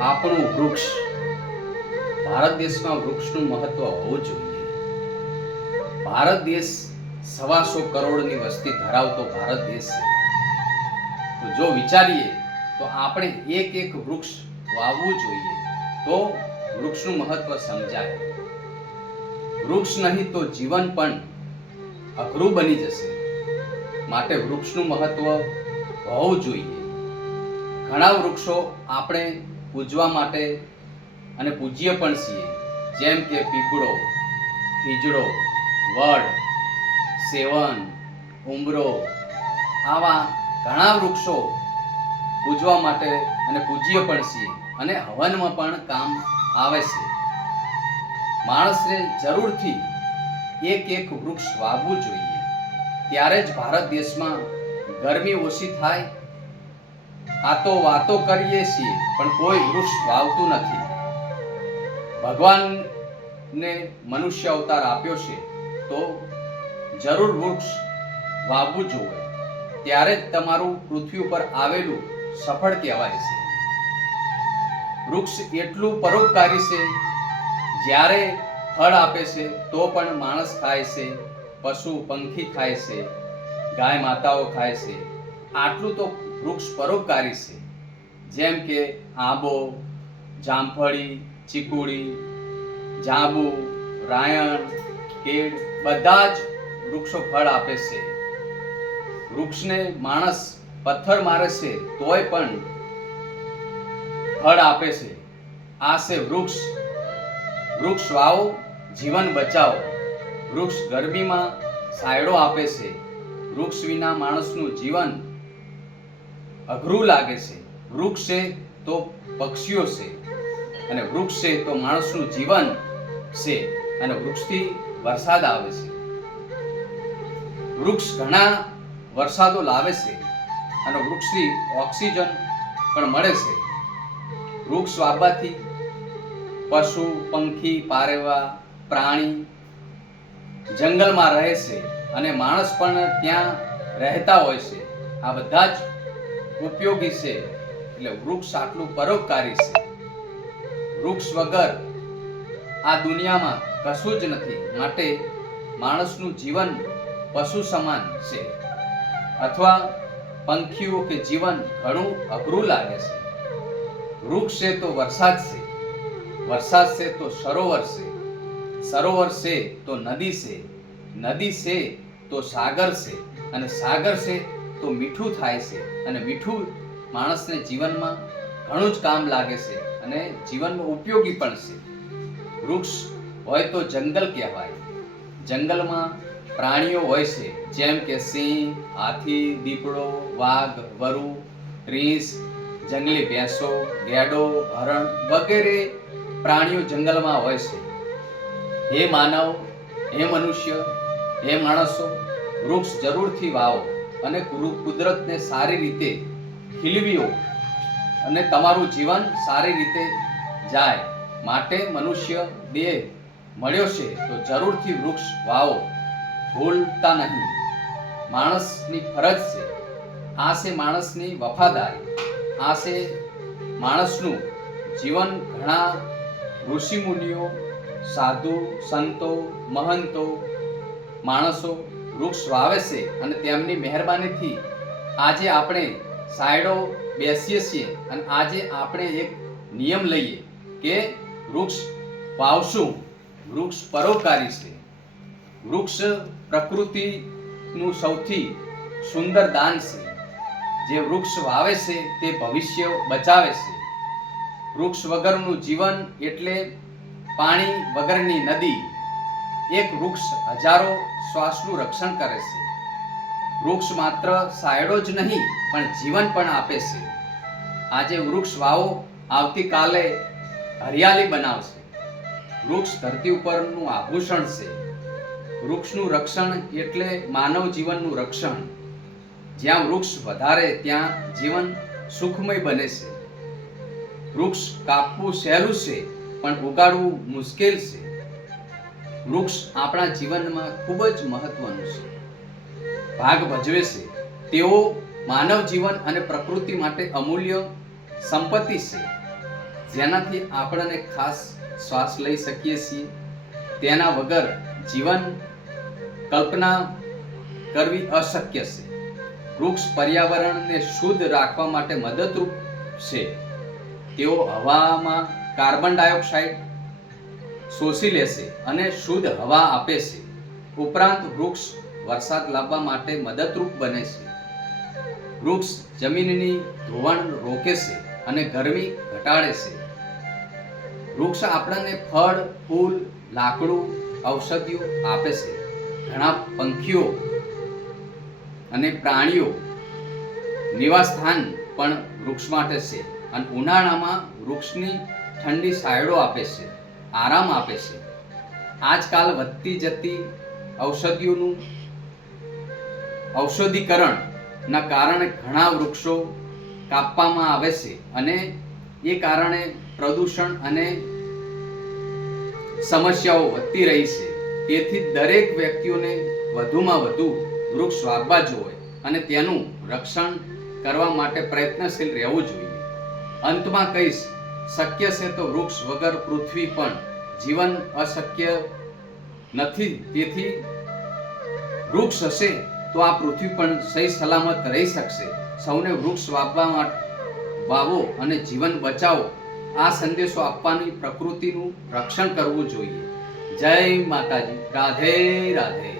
આપણું વૃક્ષ. ભારત દેશમાં વૃક્ષનું મહત્વ હોવું જોઈએ. ભારત દેશ 125 કરોડની વસ્તી ધરાવતો ભારત દેશ છે. તો જો વિચારીએ તો આપણે એક વૃક્ષ વાવવું જોઈએ, તો વૃક્ષનું મહત્વ સમજાય. વૃક્ષ નહીં તો જીવન પણ અઘરું બની જશે. માટે વૃક્ષનું મહત્વ હોવું જોઈએ. ઘણા વૃક્ષો આપણે પૂજવા માટે અને પૂજ્ય પણ છીએ, જેમ કે પીપળો, ખીજડો, વડ, સેવન, ઉંબરો. આવા ઘણા વૃક્ષો પૂજવા માટે અને પૂજ્ય પણ છીએ અને હવનમાં પણ કામ આવે છે. માણસને જરૂરથી એક વૃક્ષ વાવવું જોઈએ. ત્યારે જ ભારત દેશમાં ગરમી ઓછી થાય. આ તો વાતો કરીએ છીએ પણ કોઈ વૃક્ષ વાવતું નથી. ભગવાનને મનુષ્ય અવતાર આપ્યો છે તો જરૂર વૃક્ષ વાવવું જોઈએ. ત્યારે જ તમારું પૃથ્વી ઉપર આવેલું સફળ કહેવાય છે. વૃક્ષ એટલું પરોપકારી છે, જ્યારે ફળ આપે છે તો પણ માણસ ખાય છે, પશુ પંખી ખાય છે, ગાય માતાઓ ખાય છે. આટલું તો વૃક્ષ પરોપકારી છે. જેમ કે આંબો, જામફળી, ચીકુડી, જાંબુ, રાયણ, કેળ બધા જ વૃક્ષો ફળ આપે છે. વૃક્ષને માણસ પથ્થર મારે છે તોય પણ ફળ આપે છે. આ છે વૃક્ષ. વૃક્ષ વાવો, જીવન બચાવો. વૃક્ષ ગરમીમાં છાંયડો આપે છે. વૃક્ષ વિના માણસનું જીવન અઘરું લાગે છે. વૃક્ષ છે તો પક્ષીઓ છે, અને વૃક્ષ છે તો માણસનું જીવન છે, અને વૃક્ષથી વરસાદ આવે છે. વૃક્ષ ઘણા વરસાદો લાવે છે અને વૃક્ષથી ઓક્સિજન પણ મળે છે. વૃક્ષ વાવવાથી પશુ પંખી, પારેવા, પ્રાણી જંગલમાં રહે છે અને માણસ પણ ત્યાં રહેતા હોય છે. આ બધા જ ઉપયોગી છે. એટલે વૃક્ષ આટલું પરોપકારી છે. વૃક્ષ વગર આ દુનિયામાં કશું જ નથી. માટે માણસનું જીવન પશુ સમાન છે, અથવા પંખીઓ કે જીવન ઘણું અઘરું લાગે છે. વૃક્ષ છે તો વરસાદ છે, વરસાદ છે તો સરોવર છે, સરોવર છે તો નદી છે, નદી છે તો સાગર છે, અને સાગર છે તો મીઠું થાય છે, અને મીઠું માણસને જીવનમાં ઘણું જ કામ લાગે છે અને જીવનમાં ઉપયોગી પણ છે. વૃક્ષ હોય તો જંગલ કહેવાય. જંગલમાં પ્રાણીઓ હોય છે, જેમ કે સિંહ, હાથી, દીપડો, વાઘ, વરુ, રીંછ, જંગલી ભેંસો, ગેડો, હરણ વગેરે પ્રાણીઓ જંગલમાં હોય છે. હે માનવ, હે મનુષ્ય, હે માણસો, વૃક્ષ જરૂરથી વાવો અને કુદરતને સારી રીતે ખીલવ્યો અને તમારું જીવન સારી રીતે જાય. માટે મનુષ્ય દેહ મળ્યો છે તો જરૂરથી વૃક્ષ વાવો, ભૂલતા નહીં. માણસની ફરજ છે. આ છે માણસની વફાદારી. આ છે માણસનું જીવન. ઘણા ઋષિ મુનિઓ, સાધુ, સંતો, મહંતો, માણસો વૃક્ષ વાવે છે અને તેમની મહેરબાનીથી આજે આપણે સાયડો બેસીએ છીએ. અને આજે આપણે એક નિયમ લઈએ કે વૃક્ષ વાવશું. વૃક્ષ પરોપકારી છે. વૃક્ષ પ્રકૃતિનું સૌથી સુંદર દાન છે. જે વૃક્ષ વાવે છે તે ભવિષ્ય બચાવે છે. વૃક્ષ વગરનું જીવન એટલે પાણી વગરની નદી. એક વૃક્ષ હજારો શ્વાસનું રક્ષણ કરે છે. વૃક્ષ માત્ર છાંયડો જ નહીં પણ જીવન પણ આપે છે. આજે વૃક્ષ વાવો, આવતીકાલે હરિયાળી બનાવશે. વૃક્ષ ધરતી ઉપરનું આભૂષણ છે. વૃક્ષનું રક્ષણ એટલે માનવ જીવનનું રક્ષણ. જ્યાં વૃક્ષ વધારે ત્યાં જીવન સુખમય બને છે. વૃક્ષ કાપવું સહેલું છે પણ ઉગાડવું મુશ્કેલ છે. વૃક્ષ આપણા જીવનમાં ખૂબ જ મહત્વનું છે, ભાગ ભજવે છે. તેઓ માનવ જીવન અને પ્રકૃતિ માટે અમૂલ્ય સંપત્તિ છે. જેનાથી આપણને ખાસ શ્વાસ લઈ શકીએ છીએ. તેના વગર જીવન કલ્પના કરવી અશક્ય છે. વૃક્ષ પર્યાવરણને શુદ્ધ રાખવા માટે મદદરૂપ છે. તેઓ હવામાં કાર્બન ડાયોક્સાઇડ શોષી લેશે અને શુદ્ધ હવા આપે છે. ઉપરાંત વૃક્ષ વરસાદ લાવવા માટે મદદરૂપ બને છે. વૃક્ષ જમીનની ધોવાણ રોકે છે અને ગરમી ઘટાડે છે. વૃક્ષ આપણને ફળ, ફૂલ, લાકડું, ઔષધિઓ આપે છે. ઘણા પંખીઓ અને પ્રાણીઓ નિવાસસ્થાન પણ વૃક્ષ માટે છે અને ઉનાળામાં વૃક્ષની ઠંડી છાંયડો આપે છે, આરામ આપે છે. આજકાલ વધતી જતી ઔષધીકરણના કારણે ઘણા વૃક્ષો કાપવામાં આવે છે અને એ કારણે પ્રદૂષણ અને સમસ્યાઓ વધતી રહી છે. તેથી દરેક વ્યક્તિઓને વધુમાં વધુ વૃક્ષ વાવવા જોઈએ અને તેનું રક્ષણ કરવા માટે પ્રયત્નશીલ રહેવું જોઈએ. અંતમાં કહીશ, શક્ય છે તો વૃક્ષ વગર પૃથ્વી પણ જીવન અશક્ય નથી. તેથી વૃક્ષ હશે તો આ પૃથ્વી પણ સહી સલામત રહી શકશે. સૌને વૃક્ષ વાવો અને જીવન બચાવો. આ સંદેશો આપવાની પ્રકૃતિનું રક્ષણ કરવું જોઈએ. જય માતાજી. રાધે રાધે.